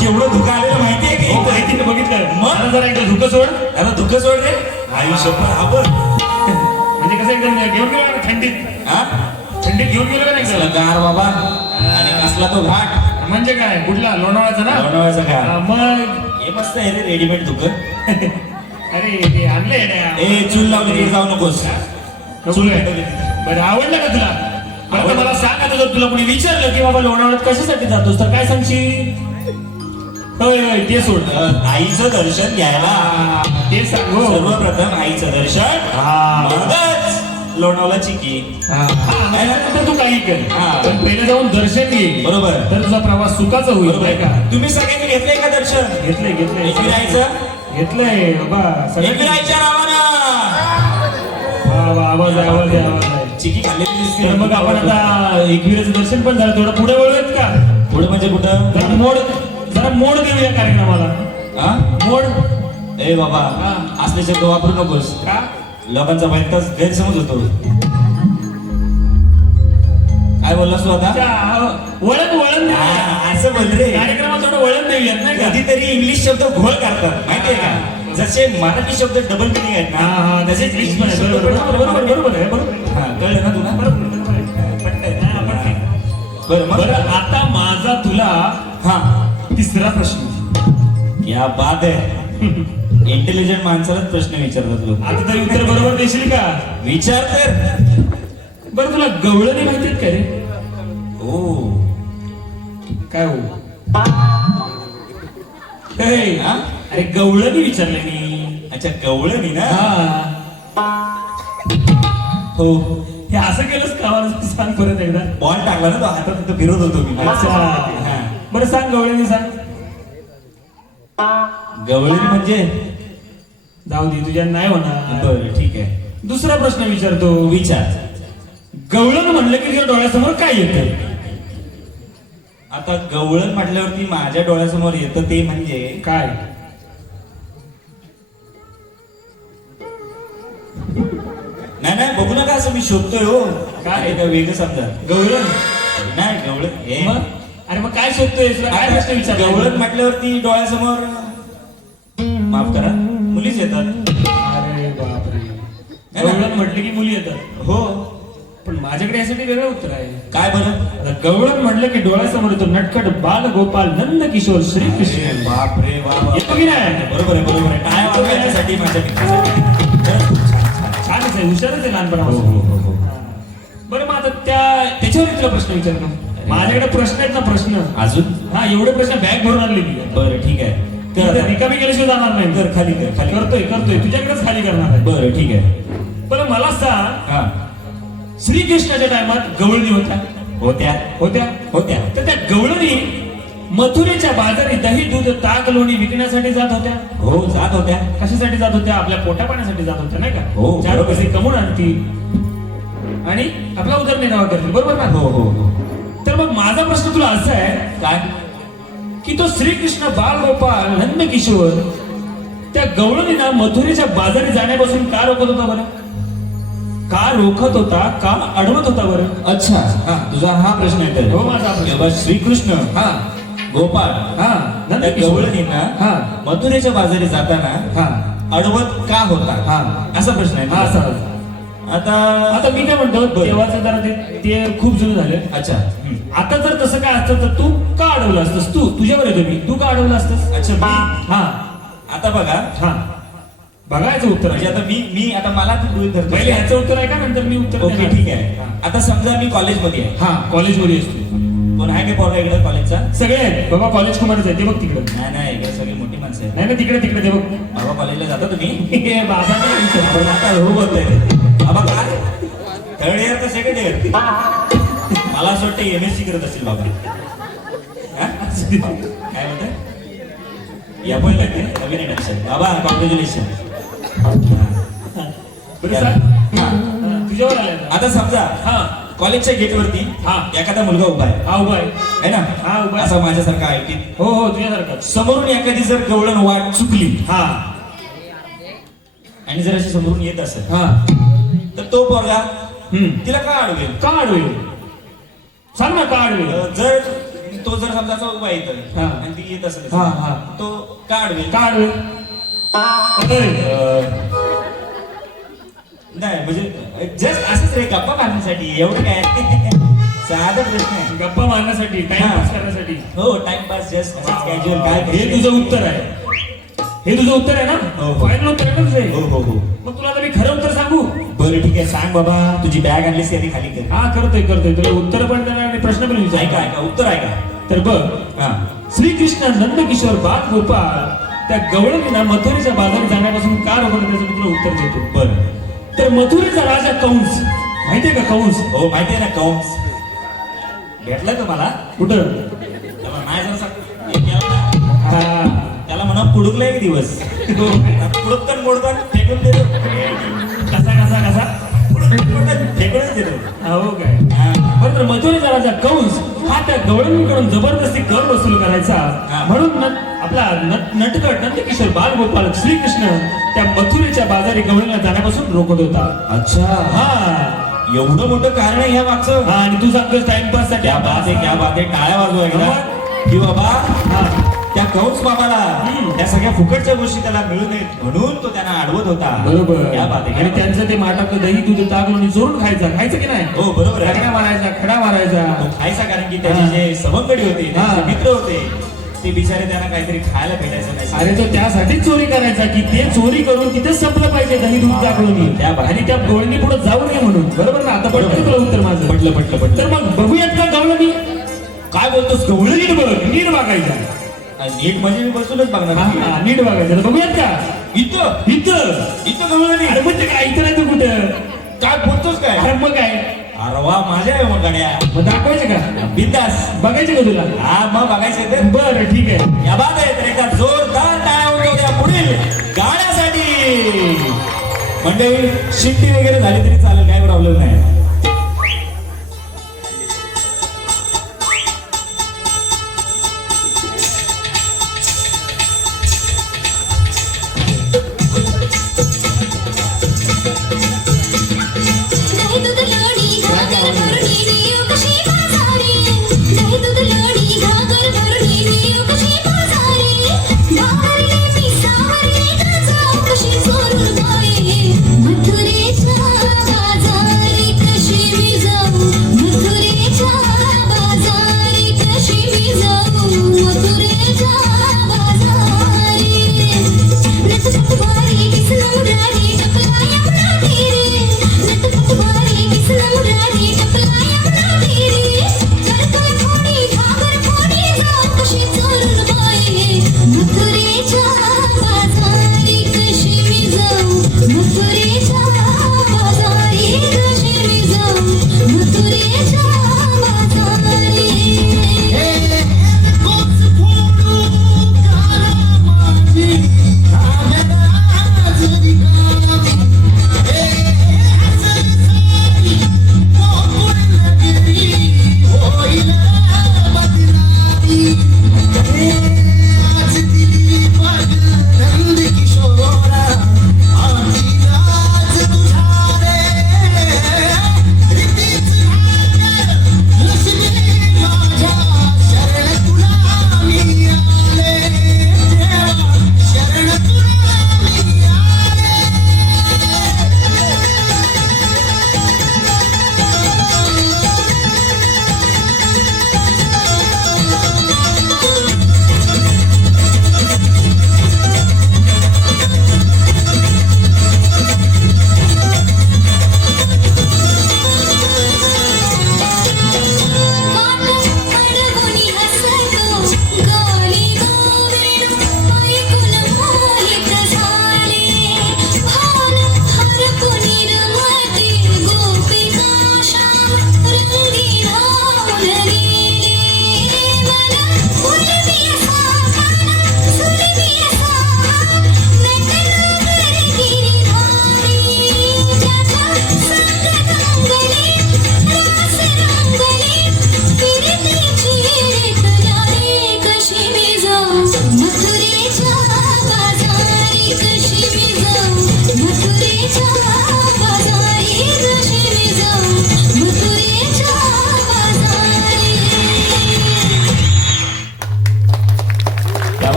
केवढं धुकं आलेलं माहितीये की? हो माहिती बघितलं. मग? जरा एकदा धुकं सोड. आता धुकं सोड रे. आयुष्य हा बघ. म्हणजे कसं एकदम घेऊन गेलो ना थंडीत? हा? थंडीत घेऊन गेलो का नाही? गार बाबा. आणि कसला तो घाट. म्हणजे काय? कुठला? लोणावळाचा ना? लोणावळ्याचा घाट. हा, मग? हे मस्त आहे रे रेडीमेड धुकं अरे ते आणलंय ना ए चूल लावली जाऊ नकोस. चूल बरं आवडलं का तुला? बरं मला सांग आता जर तुला कोणी विचारलं की बाबा लोणावळ्यात कशासाठी जातोस तर काय सांगशील? होय होय ते सोड. आईचं दर्शन घ्यायला. ते सांग हो. सर्वप्रथम आईचं दर्शन. हा. मगच लोणावला चिकी त्यानंतर तू काही कर. हा. पण पहिले जाऊन दर्शन घे. बरोबर. तर तुझा प्रवास सुखाचा होईल बरोबर. का? तुम्ही सगळ्यांनी घेतलंय का दर्शन? घेतलंय घेतलंय. एकविरायचं? घेतलंय बाबा सगळं एकविरायच्या नावानं. वा, वा, आवाज आवाज चिकी तर मग आपण आता एकविराचं दर्शन पण झालं थोडं पुढे वळूयात का? पुढे म्हणजे कुठं? मोड जरा मोड देऊया कार्यक्रमाला. हा? मोड? ए बाबा हा. असले शब्द वापरू नकोस. का? लोकांचा भलताच गैरसमज होतो. काय बोललास तू आता? अच्छा, वळण वळण. हा, असं बोल रे. कार्यक्रमाला थोडं वळण देऊयात नाही कधीतरी इंग्लिश शब्द घोळ करतात माहितीये का? जसे मराठी शब्द डबल मिनिंग आहेत हा हा ना तसेच इंग्लिश. बरोबर बरोबर आहे बरोबर. हा कळलं ना तुला? बरोबर. हा. बरं बरं आता माझा तुला हा. तिसरा प्रश्न क्या बात आहे. इंटेलिजंट माणसालाच प्रश्न विचारतात लोक. आता तर उत्तर बरोबर देशील का? विचार तर बरं तुला गवळणी माहितीत का रे? ओ काय हो? हे, हा? अरे गवळणी विचारले मी. अच्छा गवळणी ना? हा. हो. हे असं केलंस का? सांग परत एकदा. बॉल टाकला ना तो हातात फिरत होतो मी. हा. बरं सांग गवळणी सांग. गवळणी म्हणजे? जाऊ दे तुझ्या नाही होणार. बरं ठीक आहे. दुसरा प्रश्न विचारतो. विचार. गवळण म्हणलं की तुझ्या डोळ्यासमोर काय येतं आता गवळण म्हटल्यावरती माझ्या डोळ्यासमोर येतं ते म्हणजे? काय? नाही नाही बघू नका असं मी शोधतोय हो. काय? वेगळं समजा. गवळण? नाही गवळण हे. मग? अरे मग काय शोधतोय? काय प्रश्न विचार गवळण म्हटल्यावरती डोळ्यासमोर माफ करा मुलीच येतात. अरे बापरे. गवळण म्हटलं की मुली येतात. हो. पण माझ्याकडे यासाठी वेगळं उत्तर आहे. काय बरं? गवळण म्हटलं की डोळ्यासमोर येतो नटखट बाल गोपाल नंद किशोर श्रीकृष्ण. बाप रे बाप येतो की नाही? बरोबर आहे बरोबर आहे. टाळ्या वाजवायच्यासाठी माझ्या. छानच आहे हुशारच आहे हो, हो, हो, हो. बरं मग आता त्या त्याच्यावर तुला प्रश्न विचारतो माझ्याकडे प्रश्न आहेत ना प्रश्न. अजून? हा एवढे प्रश्न बॅग भरून आणले मी. बरं ठीक आहे. तर कर आता. रिकामी केल्याशिवाय जाणार नाही. कर खाली कर खाली कर. करतोय करतोय. तुझ्याकडेच खाली करणार आहे. बरं ठीक आहे. बरं मला सांग हा. श्रीकृष्णाच्या टायमात गवळणी होत्या. होत्या. होत्या? होत्या. तर त्या गवळणी मथुरेच्या बाजारी दही दूध ताक लोणी विकण्यासाठी जात होत्या? हो जात होत्या. कशासाठी जात होत्या? आपल्या पोटा पाण्यासाठी जात होत्या नाही का? हो, चार बरोबर. पैसे कमवून आणतील. आणि आपला उदरनिर्वाह करतील. बरोबर ना? हो हो हो. तर मग माझा प्रश्न तुला असा आहे काय? की तो श्रीकृष्ण बालगोपाल नंद किशोर त्या गवळणीला मथुरेच्या बाजारी जाण्यापासून का रोखत होता बरं? का रोखत होता? का अडवत होता बरं? अच्छा. हा. तुझा हा प्रश्न आहे तर हो, माझा प्रश्न. श्रीकृष्ण हा. गोपाळ हा नंद गवळणींना हा. मथुरेच्या बाजारी जाताना हा. अडवत का होता? हा. असा प्रश्न आहे. हा. असा आता आता मी काय म्हणतो. तेव्हाचं जरा ते ते खूप जुनं झालं. अच्छा. आता जर तसं काय असतं तर तू का अडवलं असतंस? तू तुझ्यावर येतो मी तू का अडवलं असतंस? अच्छा मी हा. आता बघा. हा. बघायचं उत्तर म्हणजे आहे. आता मी मी आता मला तू गृहीत धरतो पहिले ह्याचं उत्तर आहे का? नंतर मी उत्तर ओके देणार. ठीक आहे. हा. आता समजा मी कॉलेजमध्ये आहे. हा कॉलेजमध्ये असतो कोण आहे काय पोरगा इकडे कॉलेजचा? सगळे आहेत. बाबा कॉलेज कुमारच आहे. ते बघ तिकडे. नाही नाही इकडे सगळी मोठी माणसं आहेत. नाही ना तिकडे तिकडे ते बघ. बाबा कॉलेजला जाता तुम्ही? बाबा नाही. पण आता हो बोलतोय. ते. बाबा काय थर्ड इयर का सेकंड इयर मला असं वाटतं एम एस सी करत असेल बाबा? काय म्हणतात या पण लागते नवीन ऍडमिशन बाबा कॉंग्रॅच्युलेशन तुझ्यावर. आता समजा हा. कॉलेजच्या गेटवरती हा. एखादा मुलगा उभा आहे. हा उभा आहे. है ना? हा, उभा. असा माझ्यासारखा ऐकतील हो हो तुझ्यासारखं. समोरून एखादी जर गवळण वाट चुकली. हा. आणि जर अशी समोरून येत असेल. हा. तर तो हम्म. तिला का अडवेल? का अडवेल? सांग ना का अडवेल? जर तो जर समजा असा उभा इथं हा. आणि ती येत असेल हा, हा. तो काढवेल का आडवे नाही म्हणजे जस्ट असंच रे गप्पा मारण्यासाठी एवढं काय? साधा प्रश्न आहे. गप्पा मारण्यासाठी टाइमपास हा. करण्यासाठी. हो टाइमपास जस्ट कॅज्युअल काय हे तुझं उत्तर आहे. हे तुझं उत्तर आहे हो, ना? हो. फायनल उत्तर आहे ना हो तुझे हो हो. मग तुला आता मी खरं उत्तर बरं ठीक आहे सांग बाबा तुझी बॅग आणलीस आधी खाली कर. हा करतोय करतोय. तुला उत्तर पण देणार आणि प्रश्न पण ऐका विचार ऐका उत्तर ऐका. तर बघ हा. श्रीकृष्ण नंदकिशोर बाल गोपाळ त्या गवळणीला मथुरेच्या बाजारात जाण्यापासून का रोखलं त्याचं मी तुला उत्तर देतो. बरं. तर मथुरेचा राजा कंस माहितीये का कंस? हो माहिती आहे ना कौंस. भेटलाय तुम्हाला कुठं? त्याला नाही जरा. त्याला म्हणा पुडुकला एक दिवस पुडकन मोडकन फेकून देतो. फेकूनच हो काय. बरं तर मथुरेचा राजा कंस हा त्या गवळणीकडून जबरदस्ती कर वसूल करायचा. म्हणून न- आपला नट- नटखट नंदकिशोर बालगोपाल श्रीकृष्ण त्या मथुरेच्या बाजारी गवळणीला जाण्यापासून रोखत होता. अच्छा. हा. एवढं मोठं कारण आहे या मागचं. हा आणि तू सांगतोस टाइमपाससाठी. बात आहे क्या बात आहे. टाळ्या वाजवा की बाबा हा. त्या कंस बाबाला. त्या सगळ्या फुकटच्या गोष्टी त्याला मिळू नयेत म्हणून तो त्यांना अडवत होता. बरोबर. क्या बात आणि आहे. त्यांचं ते माटातलं दही दूध ताक लोणी चोरून खायचं. खायचं की नाही? हो बरोबर आहे. खडा मारायचा खडा मारायचा. तो खायचा कारण की त्याचे. जे सवंगडी होते हा. मित्र होते ते बिचारे त्यांना काहीतरी खायला भेटायचं नाही. अरे तो त्यासाठीच चोरी करायचा की ते चोरी करून तिथेच संपलं पाहिजे दही दूध लोणी त्या. आणि त्या गोळणी पुढे जाऊ नये म्हणून. बरोबर ना? आता पटलं बरोबर. तुला उत्तर माझं. पटलं पटलं तर पटलं मग बघूयात का गवळणी काय बोलतोस? गवळणी नीट बघ नीट बघायचा नीट म्हणजे मी बसूनच बघणार. हा, नीट बघायचं. बघूयात का? इथं. इथं. इथं गवळणी अरे म्हणजे काय? इथं नाही तू कुठं? काय बोलतोस काय? अरे मग काय? अरे वा माझ्या आहे मग गाड्या. मग दाखवायचं का? बिंदास. बघायचं का तुला? हा मग बघायचं ते बरं ठीक आहे. या बात आहे तर एका जोरदार टाळ्या पुढील गाण्यासाठी. मंडळी शिट्टी वगैरे झाली तरी चालेल काय प्रॉब्लेम नाही.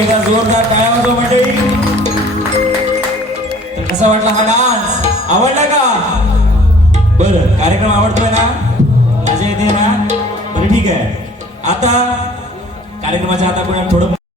एकदा जोरदार काय होतो मंडळी. तर कसा वाटला हा डान्स? आवडला का? बर कार्यक्रम आवडतोय ना? मजा येते ना? बरं ठीक आहे. आता कार्यक्रमाच्या आता आपण थोडं